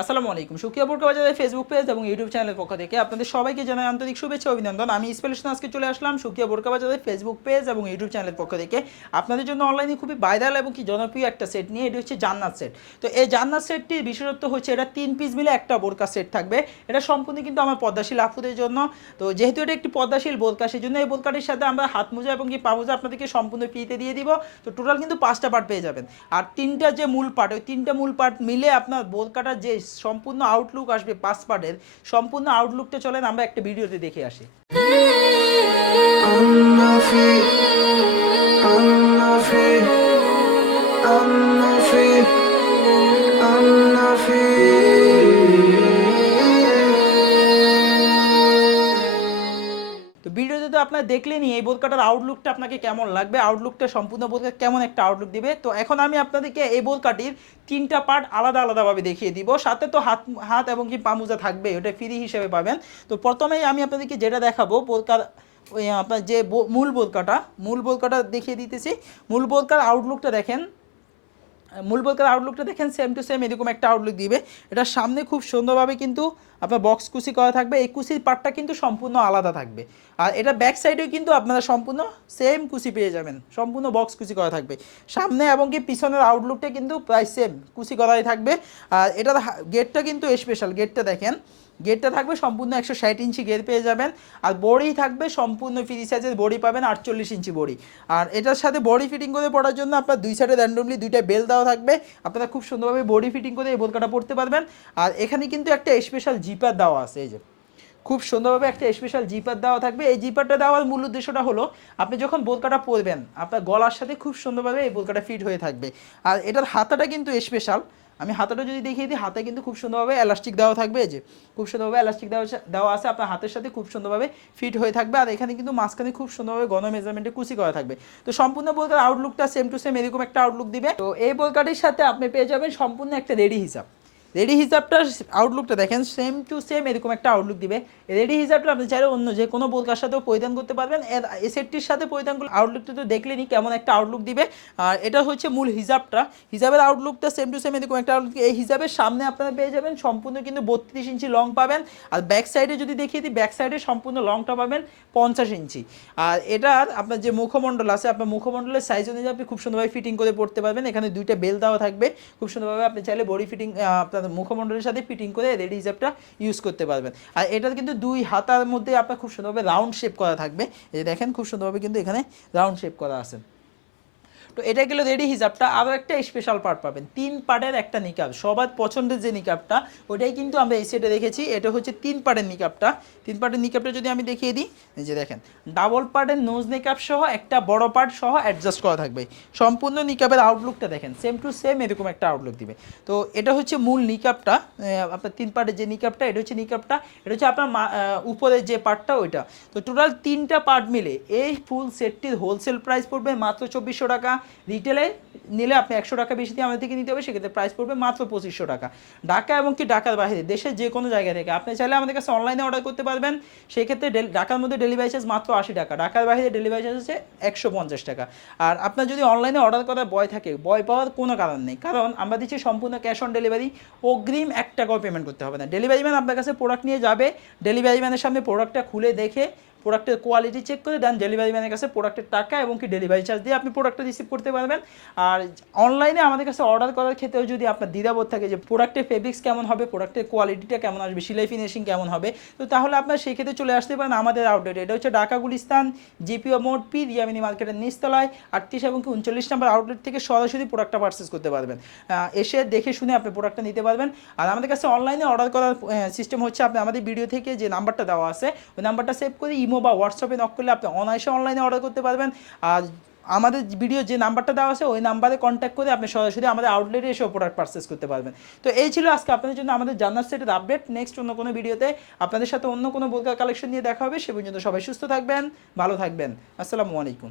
আসসালামু আলাইকুম। সুকিয়া বোরকা বাজারের ফেসবুক পেজ এবং ইউটিউব চ্যানেলের পক্ষ থেকে আপনাদের সবাইকে জানাই আন্তরিক শুভেচ্ছা অভিনন্দন। আমি স্পেলেশন আজকে চলে আসলাম সুকিয়া বোরকা বাজারের ফেসবুক পেজ এবং ইউটিউব চ্যানেলের পক্ষ থেকে। আপনাদের জন্য অনলাইনে খুবই ভাইরাল এবং কি জনপ্রিয় একটা সেট নিয়ে, এটি হচ্ছে জান্নাত সেট তো এই জান্নাত সেটটির বিশেষত্ব হচ্ছে এটা তিন পিস মিলে একটা বোরকা সেট থাকবে। এটা সম্পূর্ণ কিন্তু আমার পদ্মাশীল আপুদের জন্য। তো যেহেতু এটা একটি পদ্মাশীল বোরকা সেই জন্য এই বোরকাটির সাথে আমরা হাত মোজা এবং কি পা মোজা আপনাদেরকে সম্পূর্ণ ফ্রিতে দিয়ে দিব। তো টোটাল কিন্তু পাঁচটা পার্ট পেয়ে যাবেন। আর তিনটা যে মূল পার্ট ওই তিনটা মূল পার্ট মিলে আপনার বোরকাটার যে সম্পূর্ণ আউটলুক আসবে পাঁচ পার্টের সম্পূর্ণ আউটলুকটা চলেন আমরা একটা ভিডিওতে দেখে আসি I'm not free. I'm not free. আপনারা দেখলেনই এই বোরকাটার আউটলুকটা আপনাকে কেমন লাগবে? আউটলুকটা সম্পূর্ণ বোরকা কেমন একটা আউটলুক দিবে? তো এখন আমি আপনাদেরকে এই বোরকাটির তিনটা পার্ট আলাদা আলাদাভাবে দেখিয়ে দিব। সাথে তো হাত হাত এবং কি পামুজা থাকবে, ওটা ফ্রি হিসেবে পাবেন। তো প্রথমেই আমি আপনাদেরকে যেটা দেখাবো বোরকার ওই আপনার যে মূল বোরকাটা মূল বোরকাটা দেখিয়ে দিতেছি। মূল বোরকার আউটলুকটা দেখেন। মূল বলকের আউটলুকটা দেখেন সেম টু সেম এরকম একটা আউটলুক দিবে। এটা সামনে খুব সুন্দরভাবে কিন্তু আপনার বক্স কুচি করা থাকবে। এই কুচির পার্টটা কিন্তু সম্পূর্ণ আলাদা থাকবে। আর এটা ব্যাক সাইডেও কিন্তু আপনারা সম্পূর্ণ সেম কুচি পেয়ে যাবেন। সম্পূর্ণ বক্স কুচি করা থাকবে। সামনে এবং কি পিছনের আউটলুকটা কিন্তু প্রায় সেম কুচি করাই থাকবে। আর এটার গেটটা কিন্তু স্পেশাল গেটটা দেখেন গেটটা থাকবে সম্পূর্ণ একশো ষাট ইঞ্চি গেট পেয়ে যাবেন। আর বডি থাকবে সম্পূর্ণ ফ্রি সাইজের বডি পাবেন আটচল্লিশ ইঞ্চি বডি। আর এটার সাথে বডি ফিটিং করে পড়ার জন্য আপনার দুই সাইডে র্যান্ডমলি দুইটা বেল দেওয়া থাকবে। আপনারা খুব সুন্দরভাবে বডি ফিটিং করে এই বোরকাটা পড়তে পারবেন। আর এখানে কিন্তু একটা স্পেশাল জিপার দেওয়া আছে এই যে। খুব সুন্দরভাবে একটা স্পেশাল জিপার দেওয়া থাকবে। এই জিপারটা দেওয়ার মূল উদ্দেশ্যটা হলো, আপনি যখন বোরকাটা পরবেন, আপনার গলার সাথে খুব সুন্দরভাবে এই বোরকাটা ফিট হয়ে থাকবে। আর এটার হাতাটা কিন্তু স্পেশাল আমি হাতাটা যদি দেখিয়ে দিই হাতে কিন্তু খুব সুন্দরভাবে এলাস্টিক দেওয়া থাকবে যে খুব সুন্দরভাবে এলাস্টিক দেওয়া দেওয়া আছে, আপনার হাতের সাথে খুব সুন্দরভাবে ফিট হয়ে থাকবে, আর এখানে কিন্তু মাঝখানে খুব সুন্দরভাবে গণ মেজারমেন্টে কুচি করা থাকবে। তো সম্পূর্ণ বোরকার আউটলুকটা সেম টু সেম এরকম একটা আউটলুক দিবে। তো এই বোরকাটির সাথে আপনি পেয়ে যাবেন সম্পূর্ণ একটা রেডি হিসাব। রেডি হিসাবটার আউটলুকটা দেখেন সেম টু সেম এরকম একটা আউটলুক দিবে। রেডি হিসাবটা আপনি চাইলে অন্য যে কোনো বোরকার সাথেও পরিধান করতে পারবেন। এই সেটটির সাথে পরিধান করলে আউটলুকটা তো দেখলেনই কেমন একটা আউটলুক দিবে। আর এটা হচ্ছে মূল হিসাবটা। হিসাবের আউটলুকটা সেম টু সেম এরকম একটা আউটলুক এই হিসাবের সামনে আপনারা পেয়ে যাবেন সম্পূর্ণ কিন্তু বত্রিশ ইঞ্চি লং পাবেন। আর ব্যাক সাইডে যদি দেখিয়ে দিই ব্যাক সাইডে সম্পূর্ণ লংটা পাবেন পঞ্চাশ ইঞ্চি। আর এটার আপনার যে মুখমণ্ডল আছে, আপনার মুখমণ্ডলের সাইজ অনুযায়ী আপনি খুব সুন্দরভাবে ফিটিং করে পড়তে পারবেন। এখানে দুইটা বেল দেওয়া থাকবে। খুব সুন্দরভাবে আপনি চাইলে বডি ফিটিং আপনার মুখমণ্ডলের সাথে ফিটিং করে রেডি হিসাবটা ইউজ করতে পারবেন। আর এটার কিন্তু দুই হাতার মধ্যে আপনার খুব সুন্দরভাবে রাউন্ড শেপ করা থাকবে। এই দেখেন, খুব সুন্দরভাবে কিন্তু এখানে রাউন্ড শেপ করা আছে। তো এটা গেল রেডি হিসাবটা আরও একটা স্পেশাল পার্ট পাবেন। তিন পার্টের একটা নিকাব সবার পছন্দের যে নিকাবটা ওটাই কিন্তু আমরা এই সেটে রেখেছি এটা হচ্ছে তিন পার্টের নিকাবটা তিন পার্টের নিকাবটা যদি আমি দেখিয়ে দিই যে দেখেন ডাবল পার্টের নোজ নিকাব সহ একটা বড় পার্ট সহ অ্যাডজাস্ট করা থাকবে। সম্পূর্ণ নিকাবের আউটলুকটা দেখেন সেম টু সেম এরকম একটা আউটলুক দিবে। তো এটা হচ্ছে মূল নিকাবটা আপনার তিন পার্টের যে নিকাবটা এটা হচ্ছে নিকাবটা এটা হচ্ছে আপনার উপরের যে পার্টটা ওইটা। তো টোটাল তিনটা পার্ট মিলে, এই ফুল সেটটির হোলসেল প্রাইস পড়বে মাত্র চব্বিশশো টাকা। রিটেলে নিলে আপনি একশো টাকা বেশি দিয়ে আমাদের থেকে নিতে হবে, সেক্ষেত্রে প্রাইস পড়বে মাত্র পঁচিশশো টাকা। ঢাকা এবং কি ঢাকার বাইরে, দেশের যে কোনো জায়গা থেকে। আপনি চাইলে আমাদের কাছে অনলাইনে অর্ডার করতে পারবেন। সেক্ষেত্রে ঢাকার মধ্যে ডেলিভারি চার্জ মাত্র আশি টাকা। ঢাকার বাইরে ডেলিভারি চার্জ হচ্ছে একশো পঞ্চাশ টাকা। আর আপনার যদি অনলাইনে অর্ডার করার বয় থাকে বয় পাওয়ার কোনো কারণ নেই। কারণ আমরা দিচ্ছি সম্পূর্ণ ক্যাশ অন ডেলিভারি অগ্রিম এক টাকাও পেমেন্ট করতে হবে না। ডেলিভারি ম্যান আপনার কাছে প্রোডাক্ট নিয়ে যাবে। ডেলিভারি ম্যানের সামনে প্রোডাক্টটা খুলে দেখে প্রোডাক্টের কোয়ালিটি চেক করে দেন। ডেলিভারি ম্যানের কাছে প্রোডাক্টের টাকা এবং কি ডেলিভারি চার্জ দিয়ে আপনি প্রোডাক্টটা রিসিভ করতে পারবেন। আর অনলাইনে আমাদের কাছে অর্ডার করার ক্ষেত্রেও যদি আপনার দ্বিধাবোধ থাকে যে প্রোডাক্টের ফেব্রিক্স কেমন হবে প্রোডাক্টের কোয়ালিটিটা কেমন আসবে, সিলাই ফিনিশিং কেমন হবে, তো তাহলে আপনার সেই ক্ষেত্রে চলে আসতে পারেন আমাদের আউটলেট এটা হচ্ছে ঢাকা গুলিস্তান জিপিও মোড পি রিয়ামিনি মার্কেটের নিচতলায়, আটত্রিশ এবং উনচল্লিশ নাম্বার আউটলেট থেকে সরাসরি প্রোডাক্টটা পারচেস করতে পারবেন। এসে দেখে শুনে আপনি প্রোডাক্টটা নিতে পারবেন। আর আমাদের কাছে অনলাইনে অর্ডার করার সিস্টেম হচ্ছে আপনি আমাদের ভিডিও থেকে যে নাম্বারটা দেওয়া আছে, ওই নাম্বারটা সেভ করে ইমো বা হোয়াটসঅ্যাপে নক করলে আপনি অনায়াসে অনলাইনে অর্ডার করতে পারবেন। আর আমাদের ভিডিও যে নাম্বারটা দেওয়া আছে, ওই নাম্বারে কন্ট্যাক্ট করে আপনি সরাসরি আমাদের আউটলেটে এসেও প্রোডাক্ট পারচেস করতে পারবেন। তো এই ছিল আজকে আপনাদের জন্য আমাদের জান্নার সেটের আপডেট নেক্সট অন্য কোনো ভিডিওতে আপনাদের সাথে অন্য কোনো বোরকার কালেকশন নিয়ে দেখা হবে। সে পর্যন্ত সবাই সুস্থ থাকবেন, ভালো থাকবেন। আসসালামু আলাইকুম।